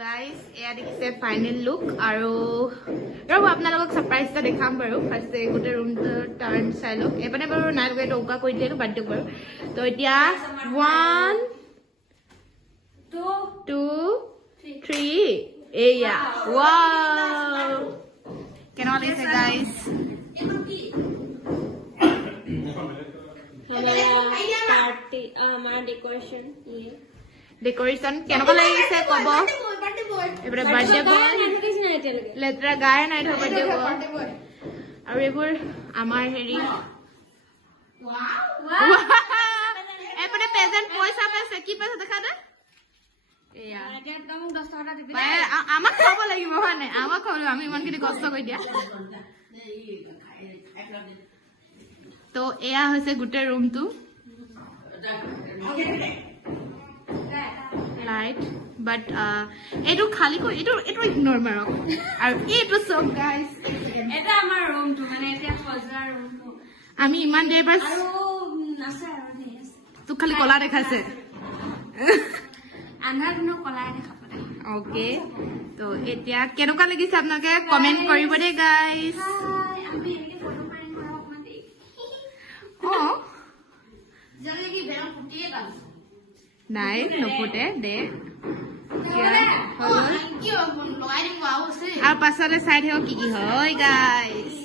guys এয়া দেখিছে final look আৰু ৰ'ব আপোনালোকক ছাৰপ্ৰাইজ এটা দেখাম বাৰু ফাৰ্ষ্টে গোটেই ৰুমটো টাৰ্ণ চাই লওক এপানে বাৰু নাই লগাই টৌকা কৰি দিলেতো বাদ দিয়ক বাৰু তো এতিয়া 1 2 3 এয়া ৱাও কেনেকুৱা লাগিছে গাইজ हमारा डेकोरेशन ये ডেকোৰেশন কেনেকুৱা লাগিছে ক'ব এবাৰে বাৰ্থডে বয় লেতেৰা গায়ে নাই ধৰ বাৰ্থডে বয় আৰু এইবোৰ আমাৰ হেৰি এপানে প্ৰেজেন্ট পইচা পাইছে কি পাইছে দেখা দে এয়া আমাক খাব লাগিব হয় নাই আমাক খাব লাগিব আমি ইমানখিনি কষ্ট কৰি দিয়া তো এয়া হৈছে গোটেই ৰুমটো লাইট বাট এইটো খালি কৈ এইটো ইগনোৰ মাৰক আৰু এইটো চব গাইজ এটা আমাৰ ৰুমটো মানে এতিয়া সজোৱা ৰুমটো আমি ইমান দেৰি পৰা আৰু আছে আৰু তোক খালি কলা দেখাইছে আন্ধাৰ দিনৰ কলাই দেখা পালে অ'কে তো এতিয়া কেনেকুৱা লাগিছে আপোনালোকে কমেণ্ট কৰিব দেই গাইজ আমি এনেকে ফটো মাৰিম আৰু অকমান দেৰি অঁ জানে কি বেয়া ফুটিয়ে পাম নাই নফুটে দে আৰু পাছলে চাই থাকিব কি হয় গাইজ